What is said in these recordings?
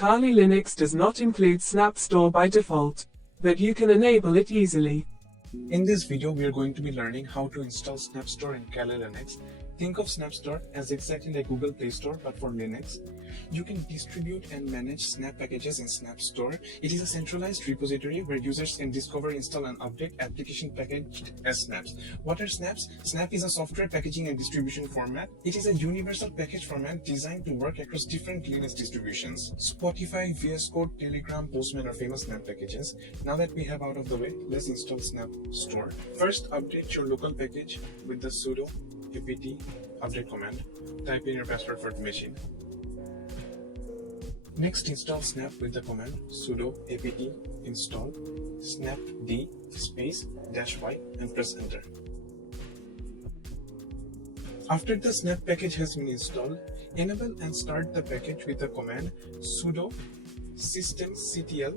Kali Linux does not include Snap Store by default, but you can enable it easily. In this video, we are going to be learning how to install Snap Store in Kali Linux. Think of Snap Store as exactly like Google Play Store but for Linux. You can distribute and manage Snap packages in Snap Store. It is a centralized repository where users can discover, install and update application packaged as snaps. What are snaps? Snap is a software packaging and distribution format. It is a universal package format designed to work across different Linux distributions. Spotify, VS Code, Telegram, Postman are famous Snap packages. Now that we have out of the way, let's install Snap Store. First, update your local package with the sudo apt update command. Type in your password for the machine. Next, install Snap with the command sudo apt install snapd space -y and press enter. After the Snap package has been installed, enable and start the package with the command sudo systemctl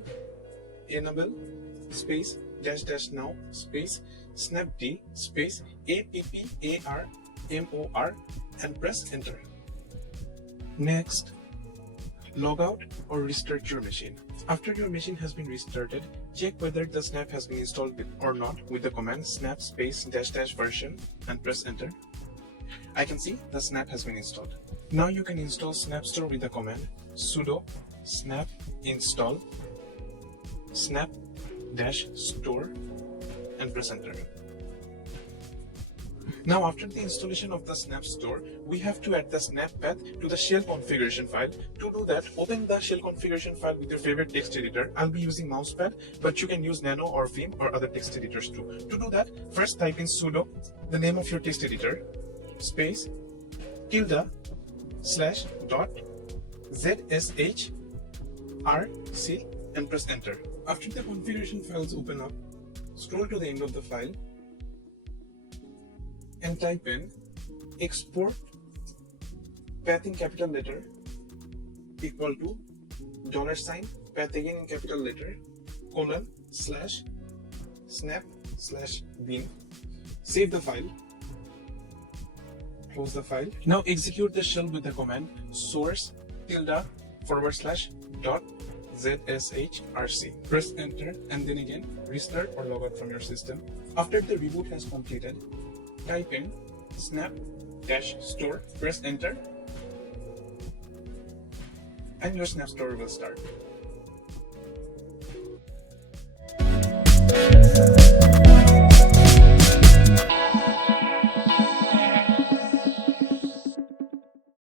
enable space --now space snapd space appar_mor and press enter. Next, log out or restart your machine. After your machine has been restarted, check whether the Snap has been installed or not with the command snap space --version and press enter. I can see the Snap has been installed. Now you can install Snap Store with the command sudo snap install snap-store and press enter. Now after the installation of the Snap Store, we have to add the Snap path to the shell configuration file. To do that, open the shell configuration file with your favorite text editor. I'll be using mousepad, but you can use Nano or Vim or other text editors too. To do that, first type in sudo, the name of your text editor, space, tilde, slash, dot, zshrc and press enter. After the configuration files open up, scroll to the end of the file and type in export path in capital letter equal to $path again in capital letter /snap/bin. Save the file. Close the file. Now execute the shell with the command source ~.zshrc. Press enter and then again restart or log out from your system. After the reboot has completed, type in snap-store, press enter, and your Snap Store will start.